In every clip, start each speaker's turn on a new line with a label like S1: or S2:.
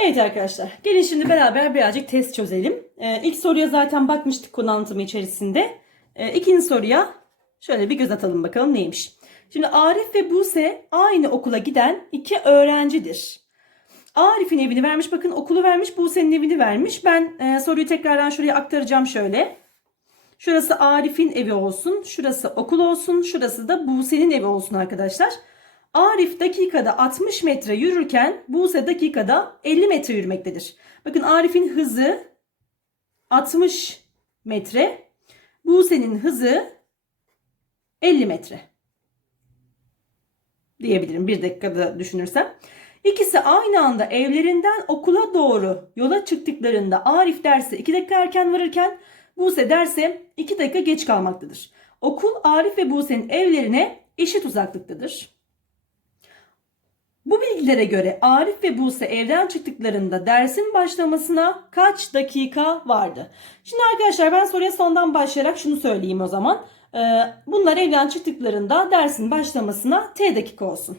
S1: Evet arkadaşlar gelin şimdi beraber birazcık test çözelim. Ee, ilk soruya zaten bakmıştık konu anlatımı içerisinde. Ee, ikinci soruya şöyle bir göz atalım bakalım neymiş. Şimdi Arif ve Buse aynı okula giden iki öğrencidir. Arif'in evini vermiş bakın okulu vermiş Buse'nin evini vermiş. Ben e, soruyu tekrardan şuraya aktaracağım şöyle. Şurası Arif'in evi olsun, şurası okul olsun, şurası da Buse'nin evi olsun arkadaşlar. Arif dakikada 60 metre yürürken Buse dakikada 50 metre yürümektedir. Bakın Arif'in hızı 60 metre, Buse'nin hızı 50 metre diyebilirim bir dakikada düşünürsem. İkisi aynı anda evlerinden okula doğru yola çıktıklarında Arif derse 2 dakika erken varırken Buse derse 2 dakika geç kalmaktadır. Okul Arif ve Buse'nin evlerine eşit uzaklıktadır. Bu bilgilere göre Arif ve Buse evden çıktıklarında dersin başlamasına kaç dakika vardı? Şimdi arkadaşlar ben soruya sondan başlayarak şunu söyleyeyim o zaman. Ee, bunlar evden çıktıklarında dersin başlamasına t dakika olsun.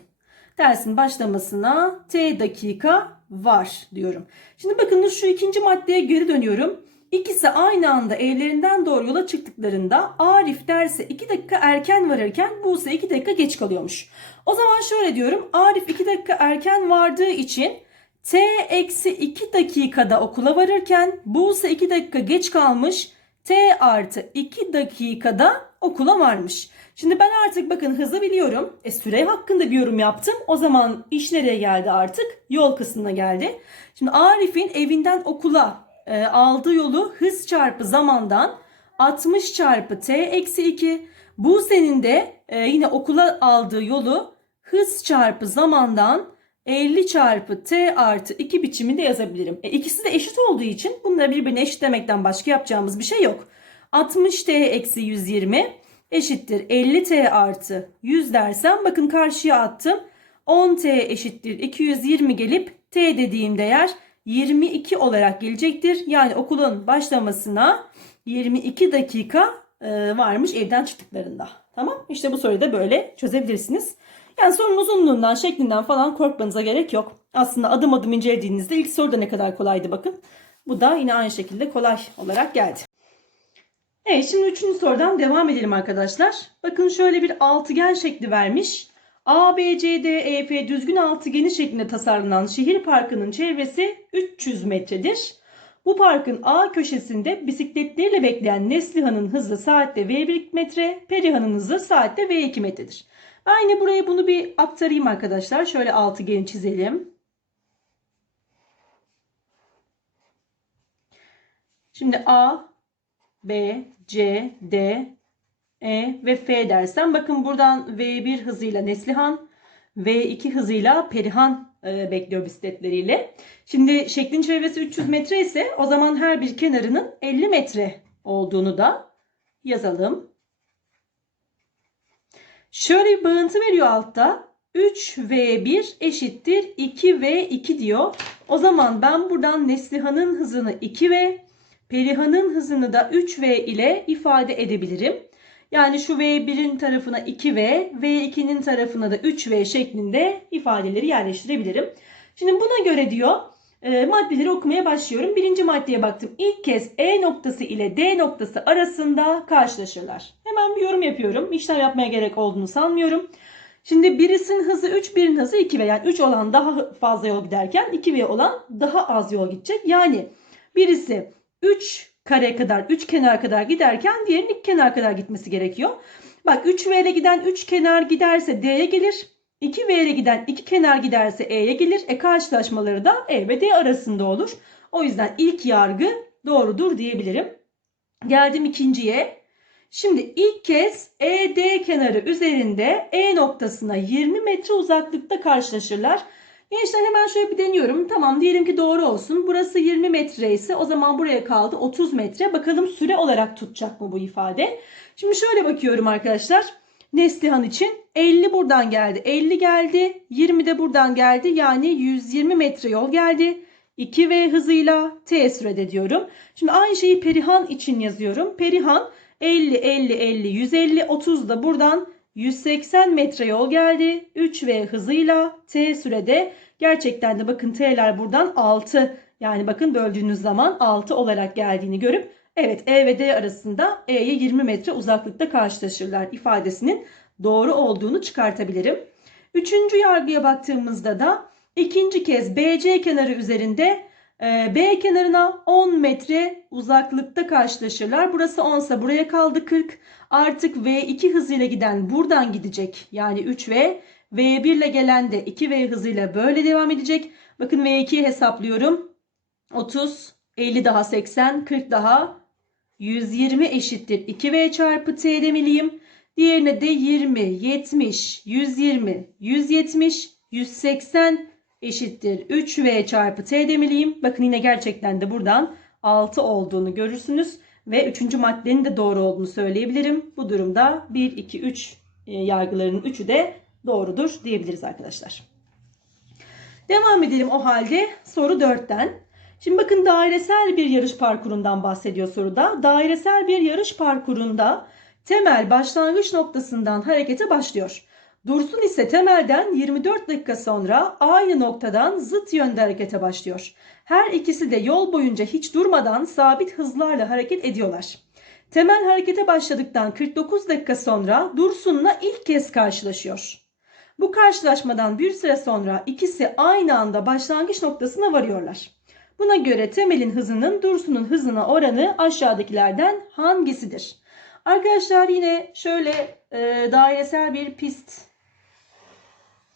S1: Dersin başlamasına t dakika var diyorum. Şimdi bakın şu ikinci maddeye geri dönüyorum. İkisi aynı anda evlerinden doğru yola çıktıklarında Arif derse 2 dakika erken varırken Buse 2 dakika geç kalıyormuş. O zaman şöyle diyorum. Arif 2 dakika erken vardığı için T eksi 2 dakikada okula varırken Buse 2 dakika geç kalmış. T artı 2 dakikada okula varmış. Şimdi ben artık bakın hızı biliyorum. E, süre hakkında bir yorum yaptım. O zaman iş nereye geldi artık? Yol kısmına geldi. Şimdi Arif'in evinden okula e, aldığı yolu hız çarpı zamandan 60 çarpı t eksi 2. Buse'nin de e, yine okula aldığı yolu hız çarpı zamandan 50 çarpı t artı 2 biçiminde yazabilirim. E, ikisi de eşit olduğu için bunları birbirine eşitlemekten başka yapacağımız bir şey yok. 60 t eksi 120 eşittir 50 t artı 100 dersem bakın karşıya attım. 10 t eşittir 220 gelip t dediğim değer 22 olarak gelecektir. Yani okulun başlamasına 22 dakika e, varmış evden çıktıklarında. Tamam işte bu soruyu da böyle çözebilirsiniz. Yani sorunun uzunluğundan, şeklinden falan korkmanıza gerek yok. Aslında adım adım incelediğinizde ilk soruda ne kadar kolaydı bakın. Bu da yine aynı şekilde kolay olarak geldi. Evet şimdi üçüncü sorudan devam edelim arkadaşlar. Bakın şöyle bir altıgen şekli vermiş. A, B, C, D, E, F düzgün altıgeni şeklinde tasarlanan şehir parkının çevresi 300 metredir. Bu parkın A köşesinde bisikletleriyle bekleyen Neslihan'ın hızı saatte V1 metre, Perihan'ın hızı saatte V2 metredir. Yine buraya bunu bir aktarayım arkadaşlar. Şöyle altıgeni çizelim. Şimdi A, B, C, D, E ve F dersem bakın buradan V1 hızıyla Neslihan, V2 hızıyla Perihan e, bekliyor bisikletleriyle. Şimdi şeklin çevresi 300 metre ise o zaman her bir kenarının 50 metre olduğunu da yazalım. Şöyle bir bağıntı veriyor altta. 3V1 eşittir 2V2 diyor. O zaman ben buradan Neslihan'ın hızını 2V, Perihan'ın hızını da 3V ile ifade edebilirim. Yani şu V1'in tarafına 2V, V2'nin tarafına da 3V şeklinde ifadeleri yerleştirebilirim. Şimdi buna göre diyor e, maddeleri okumaya başlıyorum. Birinci maddeye baktım. İlk kez E noktası ile D noktası arasında karşılaşırlar. Hemen bir yorum yapıyorum. İşlem yapmaya gerek olduğunu sanmıyorum. Şimdi birisinin hızı 3, birinin hızı 2V. Yani 3 olan daha fazla yol giderken 2V olan daha az yol gidecek. Yani birisi 3 kare kadar, 3 kenar kadar giderken diğerinin 2 kenar kadar gitmesi gerekiyor. Bak 3V ile giden 3 kenar giderse D'ye gelir. 2V ile giden 2 kenar giderse E'ye gelir. E karşılaşmaları da E ve D arasında olur. O yüzden ilk yargı doğrudur diyebilirim. Geldim ikinciye. Şimdi ilk kez ED kenarı üzerinde E noktasına 20 metre uzaklıkta karşılaşırlar. Gençler hemen şöyle bir deniyorum. Tamam diyelim ki doğru olsun. Burası 20 metre ise o zaman buraya kaldı 30 metre. Bakalım süre olarak tutacak mı bu ifade? Şimdi şöyle bakıyorum arkadaşlar. Neslihan için 50 buradan geldi. 50 geldi. 20 de buradan geldi. Yani 120 metre yol geldi. 2V hızıyla T sürede diyorum. Şimdi aynı şeyi Perihan için yazıyorum. Perihan 50, 50, 50, 150, 30 da buradan 180 metre yol geldi. 3V hızıyla T sürede Gerçekten de bakın T'ler buradan 6 yani bakın böldüğünüz zaman 6 olarak geldiğini görüp evet E ve D arasında E'ye 20 metre uzaklıkta karşılaşırlar ifadesinin doğru olduğunu çıkartabilirim. Üçüncü yargıya baktığımızda da ikinci kez BC kenarı üzerinde B kenarına 10 metre uzaklıkta karşılaşırlar. Burası 10 ise buraya kaldı 40. Artık V2 hızıyla giden buradan gidecek. Yani 3V. V1 ile gelen de 2V hızıyla böyle devam edecek. Bakın V2'yi hesaplıyorum. 30, 50 daha 80, 40 daha 120 eşittir 2V çarpı T demeliyim. Diğerine de 20, 70, 120, 170, 180 eşittir 3V çarpı T demeliyim. Bakın yine gerçekten de buradan 6 olduğunu görürsünüz. Ve 3. maddenin de doğru olduğunu söyleyebilirim. Bu durumda 1, 2, 3 e, yargılarının 3'ü de doğrudur diyebiliriz arkadaşlar. Devam edelim o halde soru 4'ten. Şimdi bakın dairesel bir yarış parkurundan bahsediyor soruda. Dairesel bir yarış parkurunda temel başlangıç noktasından harekete başlıyor. Dursun ise temelden 24 dakika sonra aynı noktadan zıt yönde harekete başlıyor. Her ikisi de yol boyunca hiç durmadan sabit hızlarla hareket ediyorlar. Temel harekete başladıktan 49 dakika sonra Dursun'la ilk kez karşılaşıyor. Bu karşılaşmadan bir süre sonra ikisi aynı anda başlangıç noktasına varıyorlar. Buna göre Temel'in hızının Dursun'un hızına oranı aşağıdakilerden hangisidir? Arkadaşlar yine şöyle e, dairesel bir pist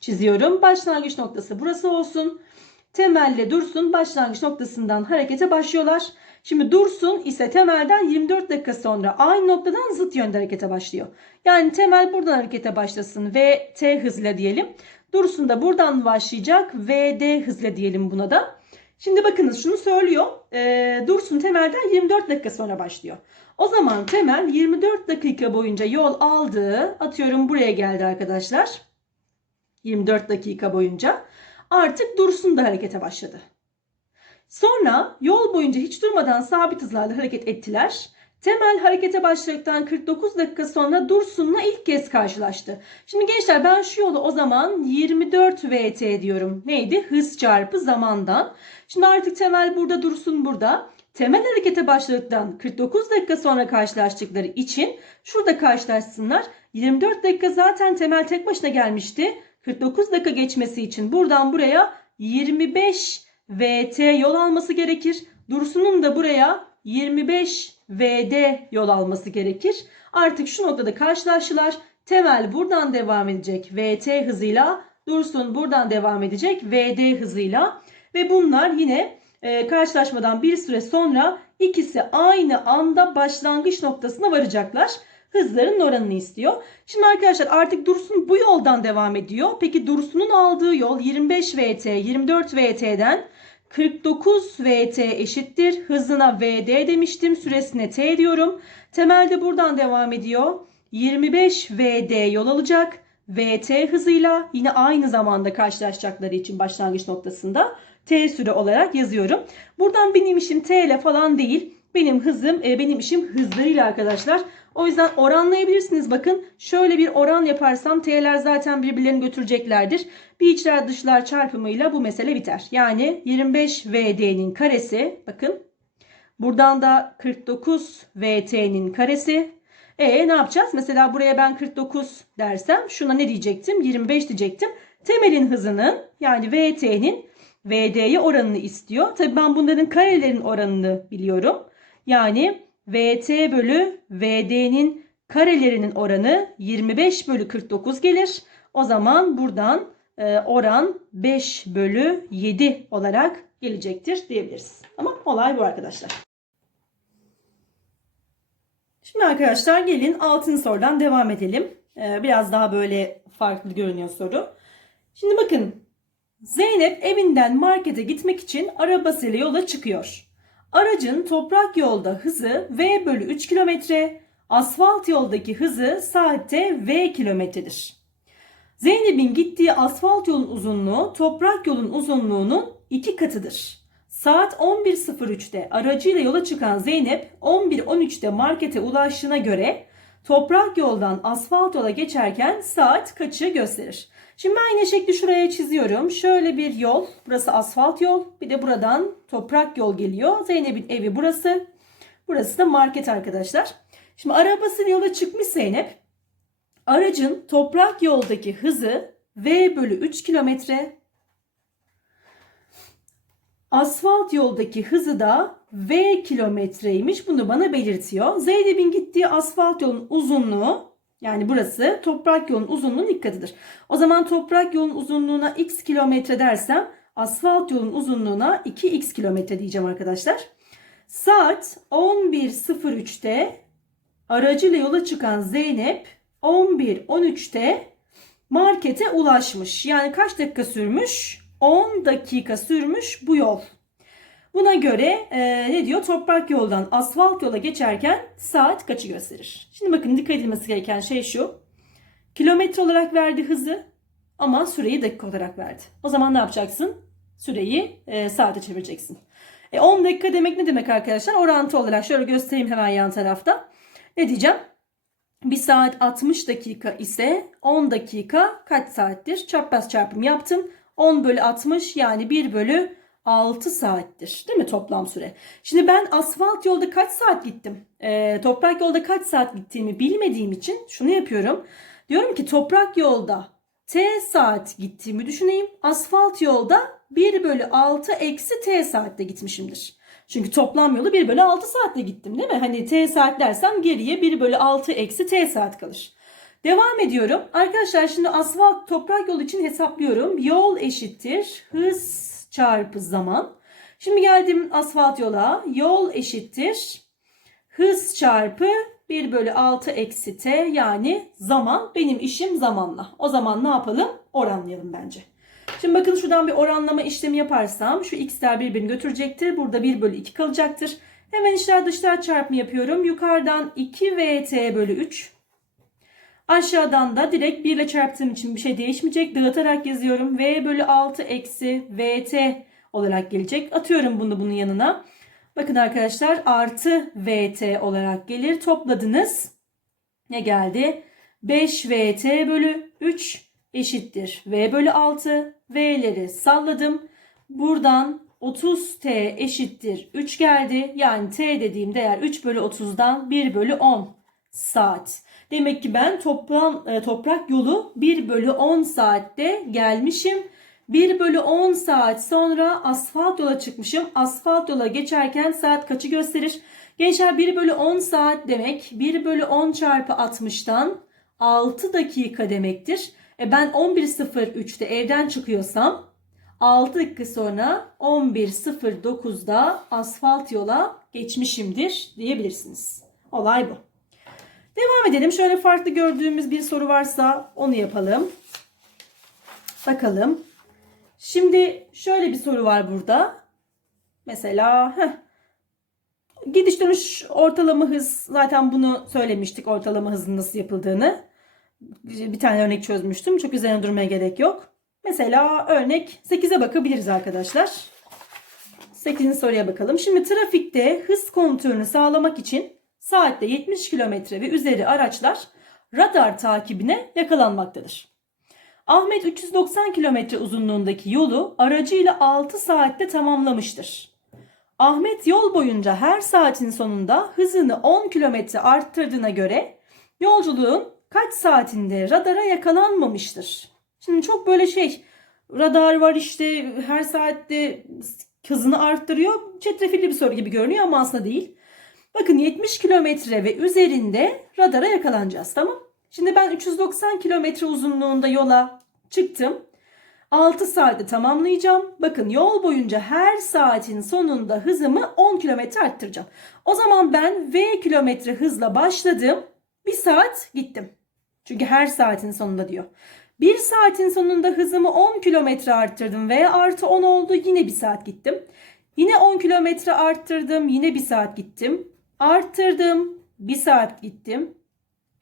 S1: çiziyorum. Başlangıç noktası burası olsun. Temelle Dursun başlangıç noktasından harekete başlıyorlar. Şimdi Dursun ise temelden 24 dakika sonra aynı noktadan zıt yönde harekete başlıyor. Yani temel buradan harekete başlasın ve T hızla diyelim. Dursun da buradan başlayacak ve D hızla diyelim buna da. Şimdi bakınız şunu söylüyor. E, Dursun temelden 24 dakika sonra başlıyor. O zaman temel 24 dakika boyunca yol aldığı atıyorum buraya geldi arkadaşlar. 24 dakika boyunca artık Dursun da harekete başladı. Sonra yol boyunca hiç durmadan sabit hızlarla hareket ettiler. Temel harekete başladıktan 49 dakika sonra Dursun'la ilk kez karşılaştı. Şimdi gençler ben şu yolu o zaman 24 VT diyorum. Neydi? Hız çarpı zamandan. Şimdi artık Temel burada Dursun burada. Temel harekete başladıktan 49 dakika sonra karşılaştıkları için şurada karşılaşsınlar. 24 dakika zaten Temel tek başına gelmişti. 49 dakika geçmesi için buradan buraya 25 VT yol alması gerekir. Dursun'un da buraya 25 VD yol alması gerekir. Artık şu noktada karşılaştılar. Temel buradan devam edecek VT hızıyla. Dursun buradan devam edecek VD hızıyla. Ve bunlar yine e, karşılaşmadan bir süre sonra ikisi aynı anda başlangıç noktasına varacaklar. Hızların oranını istiyor. Şimdi arkadaşlar artık Dursun bu yoldan devam ediyor. Peki Dursun'un aldığı yol 25 VT, 24 VT'den 49 VT eşittir. Hızına VD demiştim. Süresine T diyorum. Temelde buradan devam ediyor. 25 VD yol alacak. VT hızıyla yine aynı zamanda karşılaşacakları için başlangıç noktasında T süre olarak yazıyorum. Buradan benim işim T ile falan değil. Benim hızım, e, benim işim hızlarıyla arkadaşlar. O yüzden oranlayabilirsiniz. Bakın şöyle bir oran yaparsam T'ler zaten birbirlerini götüreceklerdir. Bir içler dışlar çarpımıyla bu mesele biter. Yani 25 VD'nin karesi bakın. Buradan da 49 VT'nin karesi. E ne yapacağız? Mesela buraya ben 49 dersem şuna ne diyecektim? 25 diyecektim. Temelin hızının yani VT'nin VD'ye oranını istiyor. Tabii ben bunların karelerin oranını biliyorum. Yani VT bölü VD'nin karelerinin oranı 25 bölü 49 gelir. O zaman buradan e, oran 5 bölü 7 olarak gelecektir diyebiliriz. Ama olay bu arkadaşlar. Şimdi arkadaşlar gelin altın sorudan devam edelim. E, biraz daha böyle farklı görünüyor soru. Şimdi bakın Zeynep evinden markete gitmek için arabasıyla yola çıkıyor. Aracın toprak yolda hızı V bölü 3 kilometre, asfalt yoldaki hızı saatte V kilometredir. Zeynep'in gittiği asfalt yolun uzunluğu toprak yolun uzunluğunun iki katıdır. Saat 11.03'te aracıyla yola çıkan Zeynep 11.13'te markete ulaştığına göre toprak yoldan asfalt yola geçerken saat kaçı gösterir? Şimdi ben yine şekli şuraya çiziyorum. Şöyle bir yol. Burası asfalt yol. Bir de buradan toprak yol geliyor. Zeynep'in evi burası. Burası da market arkadaşlar. Şimdi arabası yola çıkmış Zeynep. Aracın toprak yoldaki hızı V bölü 3 kilometre. Asfalt yoldaki hızı da V kilometreymiş. Bunu bana belirtiyor. Zeynep'in gittiği asfalt yolun uzunluğu yani burası toprak yolun uzunluğunun ilk katıdır. O zaman toprak yolun uzunluğuna x kilometre dersem asfalt yolun uzunluğuna 2x kilometre diyeceğim arkadaşlar. Saat 11.03'te aracıyla yola çıkan Zeynep 11.13'te markete ulaşmış. Yani kaç dakika sürmüş? 10 dakika sürmüş bu yol. Buna göre e, ne diyor? Toprak yoldan asfalt yola geçerken saat kaçı gösterir? Şimdi bakın dikkat edilmesi gereken şey şu. Kilometre olarak verdi hızı ama süreyi dakika olarak verdi. O zaman ne yapacaksın? Süreyi e, saate çevireceksin. E, 10 dakika demek ne demek arkadaşlar? Orantı olarak şöyle göstereyim hemen yan tarafta. Ne diyeceğim? 1 saat 60 dakika ise 10 dakika kaç saattir? Çapraz çarpım yaptım. 10 bölü 60 yani 1 bölü 6 saattir. Değil mi toplam süre? Şimdi ben asfalt yolda kaç saat gittim? Ee, toprak yolda kaç saat gittiğimi bilmediğim için şunu yapıyorum. Diyorum ki toprak yolda t saat gittiğimi düşüneyim. Asfalt yolda 1 bölü 6 eksi t saatte gitmişimdir. Çünkü toplam yolu 1 bölü 6 saatte gittim değil mi? Hani t saat dersem geriye 1 bölü 6 eksi t saat kalır. Devam ediyorum. Arkadaşlar şimdi asfalt toprak yol için hesaplıyorum. Yol eşittir hız çarpı zaman. Şimdi geldim asfalt yola. Yol eşittir hız çarpı 1 bölü 6 eksi t yani zaman. Benim işim zamanla. O zaman ne yapalım? Oranlayalım bence. Şimdi bakın şuradan bir oranlama işlemi yaparsam şu x'ler birbirini götürecektir. Burada 1 bölü 2 kalacaktır. Hemen içler dışlar çarpımı yapıyorum. Yukarıdan 2 vt bölü 3 Aşağıdan da direkt 1 ile çarptığım için bir şey değişmeyecek. Dağıtarak yazıyorum. V bölü 6 eksi VT olarak gelecek. Atıyorum bunu bunun yanına. Bakın arkadaşlar artı VT olarak gelir. Topladınız. Ne geldi? 5 VT bölü 3 eşittir. V bölü 6. V'leri salladım. Buradan 30T eşittir 3 geldi. Yani T dediğim değer 3 bölü 30'dan 1 bölü 10 saat. Demek ki ben toplam e, toprak yolu 1 bölü 10 saatte gelmişim. 1 bölü 10 saat sonra asfalt yola çıkmışım. Asfalt yola geçerken saat kaçı gösterir? Gençler 1 bölü 10 saat demek 1 bölü 10 çarpı 60'tan 6 dakika demektir. E ben 11.03'te evden çıkıyorsam 6 dakika sonra 11.09'da asfalt yola geçmişimdir diyebilirsiniz. Olay bu. Devam edelim. Şöyle farklı gördüğümüz bir soru varsa onu yapalım. Bakalım. Şimdi şöyle bir soru var burada. Mesela heh, gidiş dönüş ortalama hız zaten bunu söylemiştik ortalama hızın nasıl yapıldığını. Bir tane örnek çözmüştüm. Çok üzerine durmaya gerek yok. Mesela örnek 8'e bakabiliriz arkadaşlar. 8. soruya bakalım. Şimdi trafikte hız kontrolünü sağlamak için saatte 70 km ve üzeri araçlar radar takibine yakalanmaktadır. Ahmet 390 km uzunluğundaki yolu aracıyla 6 saatte tamamlamıştır. Ahmet yol boyunca her saatin sonunda hızını 10 km arttırdığına göre yolculuğun kaç saatinde radara yakalanmamıştır? Şimdi çok böyle şey radar var işte her saatte hızını arttırıyor. Çetrefilli bir soru gibi görünüyor ama aslında değil. Bakın 70 kilometre ve üzerinde radara yakalanacağız tamam. Şimdi ben 390 kilometre uzunluğunda yola çıktım. 6 saatte tamamlayacağım. Bakın yol boyunca her saatin sonunda hızımı 10 kilometre arttıracağım. O zaman ben V kilometre hızla başladım. 1 saat gittim. Çünkü her saatin sonunda diyor. 1 saatin sonunda hızımı 10 kilometre arttırdım. V artı 10 oldu. Yine 1 saat gittim. Yine 10 kilometre arttırdım. Yine 1 saat gittim. Arttırdım. 1 saat gittim.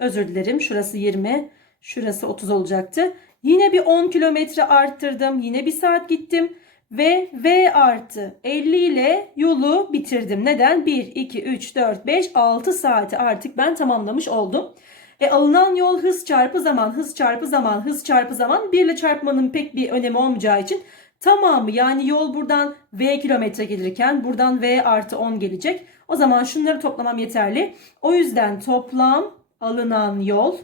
S1: Özür dilerim. Şurası 20. Şurası 30 olacaktı. Yine bir 10 kilometre arttırdım. Yine 1 saat gittim. ve V artı 50 ile yolu bitirdim. Neden? 1, 2, 3, 4, 5, 6 saati artık ben tamamlamış oldum. E, alınan yol hız çarpı zaman, hız çarpı zaman, hız çarpı zaman 1 ile çarpmanın pek bir önemi olmayacağı için tamamı yani yol buradan V kilometre gelirken buradan V artı 10 gelecek. O zaman şunları toplamam yeterli. O yüzden toplam alınan yol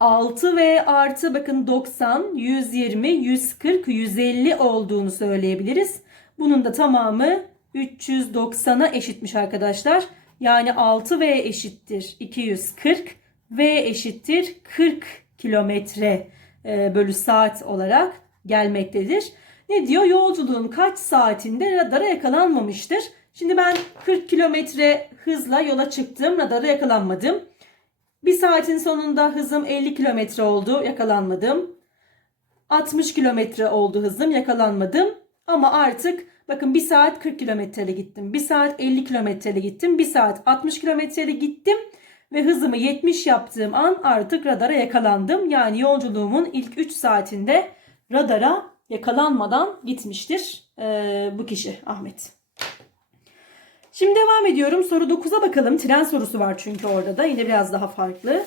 S1: 6V artı bakın 90, 120, 140, 150 olduğunu söyleyebiliriz. Bunun da tamamı 390'a eşitmiş arkadaşlar. Yani 6V eşittir 240, V eşittir 40 kilometre e, bölü saat olarak gelmektedir. Ne diyor? Yolculuğun kaç saatinde radara yakalanmamıştır. Şimdi ben 40 kilometre hızla yola çıktım. Radara yakalanmadım. Bir saatin sonunda hızım 50 kilometre oldu. Yakalanmadım. 60 kilometre oldu hızım. Yakalanmadım. Ama artık bakın 1 saat 40 kilometreyle gittim. 1 saat 50 kilometreyle gittim. 1 saat 60 kilometreyle gittim. Ve hızımı 70 yaptığım an artık radara yakalandım. Yani yolculuğumun ilk 3 saatinde radara yakalanmadan gitmiştir ee, bu kişi Ahmet. Şimdi devam ediyorum. Soru 9'a bakalım. Tren sorusu var çünkü orada da. Yine biraz daha farklı.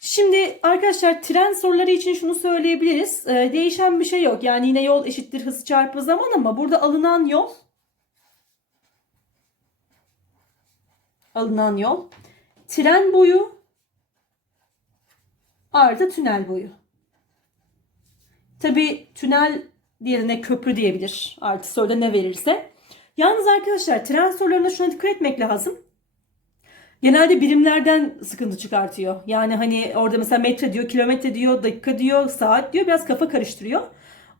S1: Şimdi arkadaşlar tren soruları için şunu söyleyebiliriz. Ee, değişen bir şey yok. Yani yine yol eşittir hız çarpı zaman ama burada alınan yol alınan yol tren boyu artı tünel boyu. Tabi tünel diğerine köprü diyebilir. Artı soruda ne verirse. Yalnız arkadaşlar tren sorularına şuna dikkat etmek lazım. Genelde birimlerden sıkıntı çıkartıyor. Yani hani orada mesela metre diyor, kilometre diyor, dakika diyor, saat diyor. Biraz kafa karıştırıyor.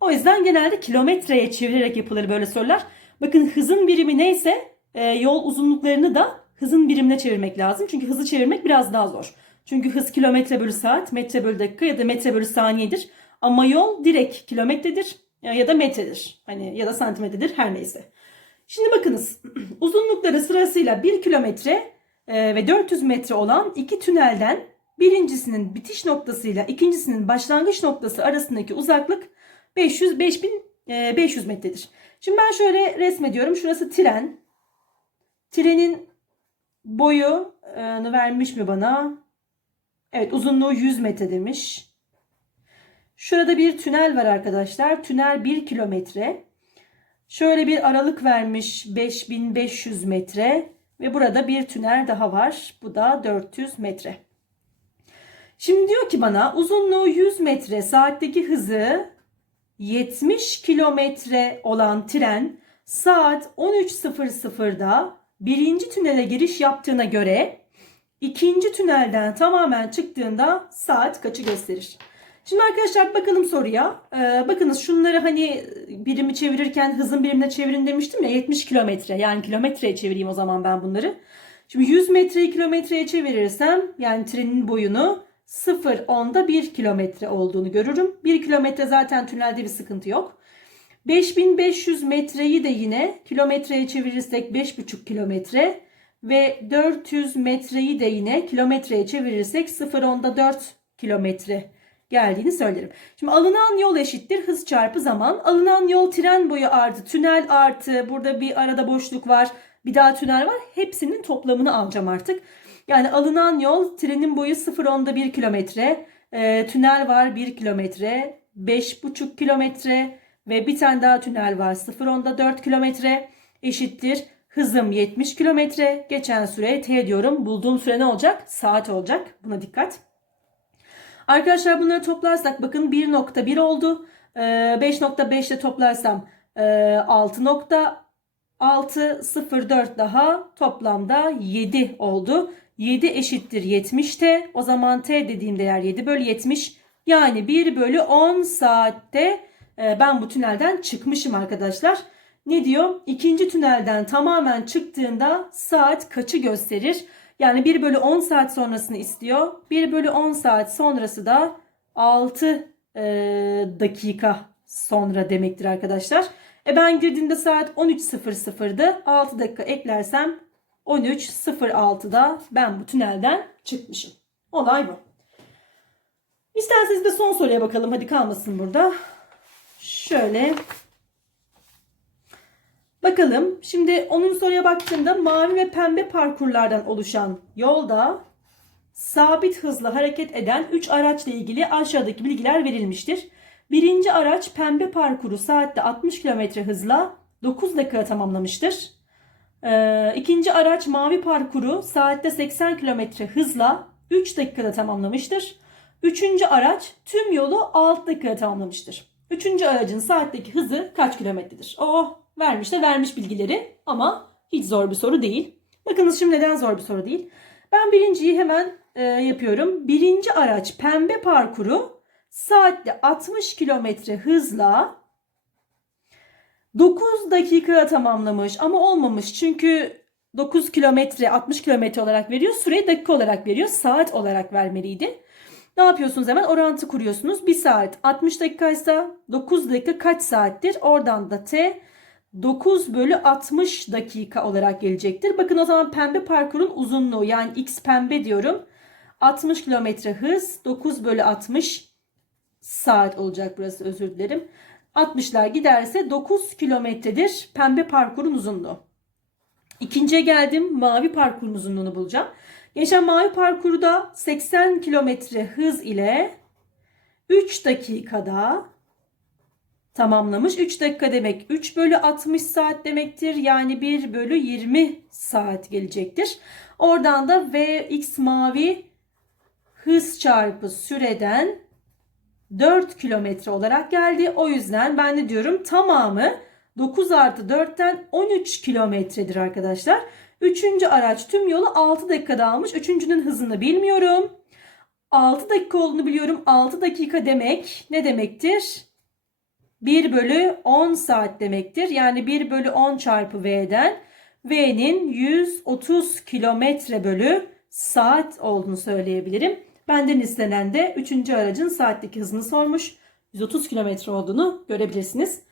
S1: O yüzden genelde kilometreye çevirerek yapılır böyle sorular. Bakın hızın birimi neyse e, yol uzunluklarını da hızın birimine çevirmek lazım. Çünkü hızı çevirmek biraz daha zor. Çünkü hız kilometre bölü saat, metre bölü dakika ya da metre bölü saniyedir. Ama yol direkt kilometredir ya da metredir. Hani ya da santimetredir her neyse. Şimdi bakınız uzunlukları sırasıyla 1 kilometre e, ve 400 metre olan iki tünelden birincisinin bitiş noktasıyla ikincisinin başlangıç noktası arasındaki uzaklık 500 5500 metredir. Şimdi ben şöyle resmediyorum. Şurası tren. Trenin boyunu vermiş mi bana? Evet uzunluğu 100 metre demiş. Şurada bir tünel var arkadaşlar. Tünel 1 kilometre. Şöyle bir aralık vermiş 5500 metre ve burada bir tünel daha var. Bu da 400 metre. Şimdi diyor ki bana uzunluğu 100 metre saatteki hızı 70 kilometre olan tren saat 13.00'da birinci tünele giriş yaptığına göre ikinci tünelden tamamen çıktığında saat kaçı gösterir? Şimdi arkadaşlar bakalım soruya. Ee, bakınız şunları hani birimi çevirirken hızın birimine çevirin demiştim ya 70 kilometre. Yani kilometreye çevireyim o zaman ben bunları. Şimdi 100 metreyi kilometreye çevirirsem yani trenin boyunu 0 onda 1 kilometre olduğunu görürüm. 1 kilometre zaten tünelde bir sıkıntı yok. 5500 metreyi de yine kilometreye çevirirsek 5,5 kilometre ve 400 metreyi de yine kilometreye çevirirsek 0 onda 4 kilometre geldiğini söylerim. Şimdi alınan yol eşittir hız çarpı zaman. Alınan yol tren boyu artı tünel artı burada bir arada boşluk var. Bir daha tünel var. Hepsinin toplamını alacağım artık. Yani alınan yol trenin boyu 0.10'da 1 kilometre. E, tünel var 1 kilometre. 5,5 kilometre ve bir tane daha tünel var 0.10'da 4 kilometre eşittir. Hızım 70 kilometre. Geçen süre t diyorum. Bulduğum süre ne olacak? Saat olacak. Buna dikkat. Arkadaşlar bunları toplarsak bakın 1.1 oldu. 5.5 ee, ile toplarsam 6.604 e, daha toplamda 7 oldu. 7 eşittir 70'te. O zaman t dediğim değer 7 bölü 70. Yani 1 bölü 10 saatte e, ben bu tünelden çıkmışım arkadaşlar. Ne diyor? İkinci tünelden tamamen çıktığında saat kaçı gösterir? Yani 1 bölü 10 saat sonrasını istiyor. 1 bölü 10 saat sonrası da 6 e, dakika sonra demektir arkadaşlar. E ben girdiğimde saat 13.00'dı. 6 dakika eklersem 13.06'da ben bu tünelden çıkmışım. Olay bu. İsterseniz de son soruya bakalım. Hadi kalmasın burada. Şöyle bakalım. Şimdi onun soruya baktığımda mavi ve pembe parkurlardan oluşan yolda sabit hızla hareket eden 3 araçla ilgili aşağıdaki bilgiler verilmiştir. Birinci araç pembe parkuru saatte 60 km hızla 9 dakika tamamlamıştır. Ee, ikinci araç mavi parkuru saatte 80 km hızla 3 dakikada tamamlamıştır. Üçüncü araç tüm yolu 6 dakikada tamamlamıştır. Üçüncü aracın saatteki hızı kaç kilometredir? Oh vermiş de vermiş bilgileri ama hiç zor bir soru değil. Bakınız şimdi neden zor bir soru değil. Ben birinciyi hemen e, yapıyorum. Birinci araç pembe parkuru saatte 60 kilometre hızla 9 dakikaya tamamlamış ama olmamış çünkü 9 kilometre 60 kilometre olarak veriyor. Süreyi dakika olarak veriyor. Saat olarak vermeliydi. Ne yapıyorsunuz hemen orantı kuruyorsunuz. 1 saat 60 dakikaysa 9 dakika kaç saattir? Oradan da t 9 bölü 60 dakika olarak gelecektir. Bakın o zaman pembe parkurun uzunluğu yani x pembe diyorum. 60 kilometre hız 9 bölü 60 saat olacak burası özür dilerim. 60'lar giderse 9 kilometredir pembe parkurun uzunluğu. İkinciye geldim mavi parkurun uzunluğunu bulacağım. Geçen mavi parkurda 80 kilometre hız ile 3 dakikada tamamlamış. 3 dakika demek 3 bölü 60 saat demektir. Yani 1 bölü 20 saat gelecektir. Oradan da Vx mavi hız çarpı süreden 4 kilometre olarak geldi. O yüzden ben de diyorum tamamı 9 artı 4'ten 13 kilometredir arkadaşlar. Üçüncü araç tüm yolu 6 dakikada almış. Üçüncünün hızını bilmiyorum. 6 dakika olduğunu biliyorum. 6 dakika demek ne demektir? 1 bölü 10 saat demektir. Yani 1 bölü 10 çarpı V'den V'nin 130 kilometre bölü saat olduğunu söyleyebilirim. Benden istenen de 3. aracın saatteki hızını sormuş. 130 kilometre olduğunu görebilirsiniz.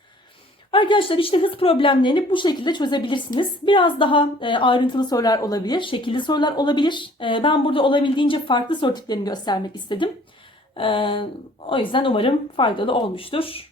S1: Arkadaşlar işte hız problemlerini bu şekilde çözebilirsiniz. Biraz daha e, ayrıntılı sorular olabilir, şekilli sorular olabilir. E, ben burada olabildiğince farklı soru tiplerini göstermek istedim. E, o yüzden umarım faydalı olmuştur.